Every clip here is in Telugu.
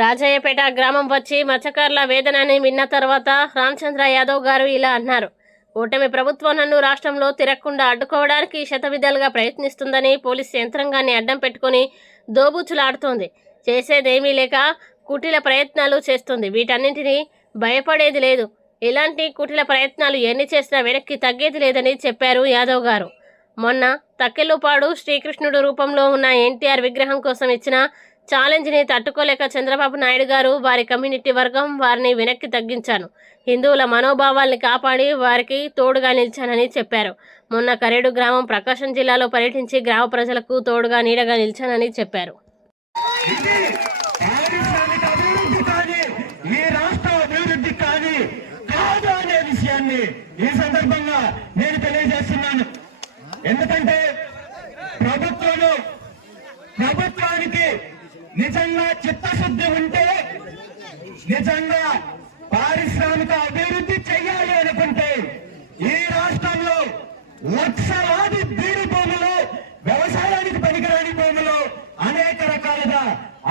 రాజయ్యపేట గ్రామం వచ్చి మత్స్యకారుల వేదనని విన్న తర్వాత రామచంద్ర యాదవ్ గారు ఇలా అన్నారు. కూటమి ప్రభుత్వం నన్ను రాష్ట్రంలో తిరగకుండా అడ్డుకోవడానికి శతవిధాలుగా ప్రయత్నిస్తుందని పోలీసు యంత్రాంగాన్ని అడ్డం పెట్టుకుని దోబూచులాడుతోంది. చేసేదేమీ లేక కుటిల ప్రయత్నాలు చేస్తుంది. వీటన్నింటినీ భయపడేది లేదు. ఇలాంటి కుటిల ప్రయత్నాలు ఎన్ని చేసినా వెనక్కి తగ్గేది లేదని చెప్పారు యాదవ్ గారు. మొన్న తక్కెళ్ళుపాడు శ్రీకృష్ణుడు రూపంలో ఉన్న ఎన్టీఆర్ విగ్రహం కోసం ఇచ్చిన ఛాలెంజ్ని తట్టుకోలేక చంద్రబాబు నాయుడు గారు వారి కమ్యూనిటీ వర్గం వారిని వెనక్కి తగ్గించాను. హిందువుల మనోభావాల్ని కాపాడి వారికి తోడుగా నిలిచానని చెప్పారు. మొన్న కరేడు గ్రామం ప్రకాశం జిల్లాలో పర్యటించి గ్రామ ప్రజలకు తోడుగా నీడగా నిలిచానని చెప్పారు. ఎందుకంటే ప్రభుత్వానికి నిజంగా చిత్తశుద్ధి ఉంటే, నిజంగా పారిశ్రామిక అభివృద్ధి చెయ్యాలి అనుకుంటే ఈ రాష్ట్రంలో లక్షలాది బీడు భూములు, వ్యవసాయానికి పనికిరాని భూములు, అనేక రకాలుగా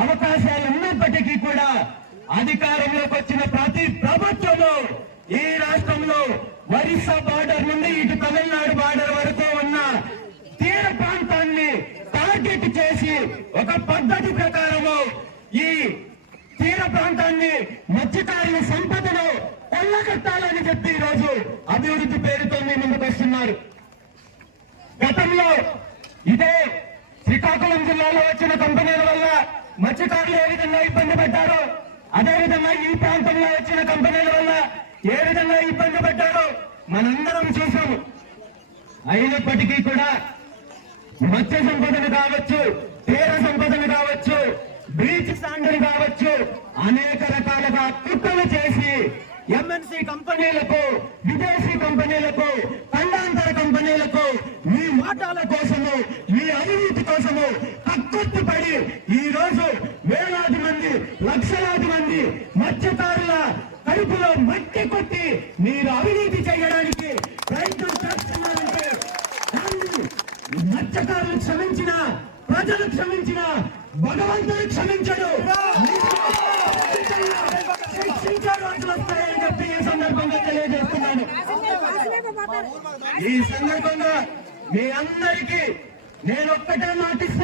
అవకాశాలు ఉన్నప్పటికీ కూడా అధికారంలోకి వచ్చిన ప్రతి ప్రభుత్వము ఈ రాష్ట్రంలో ఒరిస్సా బార్డర్ నుండి ఇటు తమిళనాడు బార్డర్ వరకు ఉన్న తీర ప్రాంతాన్ని టార్గెట్ చేసి ఒక పద్ధతి ప్రకారము ఈ తీర ప్రాంతాన్ని మత్స్యకారుల సంపదను కొల్లగట్టాలని చెప్పి ఈరోజు అభివృద్ధి పేరుతో ముందుకు వస్తున్నారు. గతంలో ఇదే శ్రీకాకుళం జిల్లాలో వచ్చిన కంపెనీల వల్ల మత్స్యకారులు ఏ విధంగా ఇబ్బంది పడ్డారో, అదేవిధంగా ఈ ప్రాంతంలో వచ్చిన కంపెనీల వల్ల ఏ విధంగా ఇబ్బంది పడ్డారో మనందరం చూసాము. అయినప్పటికీ కూడా మత్స్య సంపదను కావచ్చు, తీర సంపదను కావచ్చు, బీచ్ స్టాండర్డ్ కావచ్చు, అనేక రకాలుగా కుట్రలు చేసి ఎంఎన్సీ కంపెనీలకు, విదేశీ కంపెనీలకు, ఖండాంతర కంపెనీలకు మీ వాటాల కోసము, మీ అవినీతి కోసము కక్కుర్తి పడి ఈ రోజు వేలాది మంది, లక్షలాది మంది మత్స్యకారుల కడుపులో మట్టి కొట్టి మీరు అవినీతి చేయడానికి ప్రయత్నం చేస్తున్నారంటే మత్స్యకారులు క్షమించిన, ప్రజలు క్షమించిన, భగవంతుడు క్షమించడు, శిక్షించే రోజులు వస్తాయని చెప్పి ఈ సందర్భంగా తెలియజేస్తున్నాను. ఈ సందర్భంగా మీ అందరికీ నేను ఒక్కటే మాటిస్తున్నాను.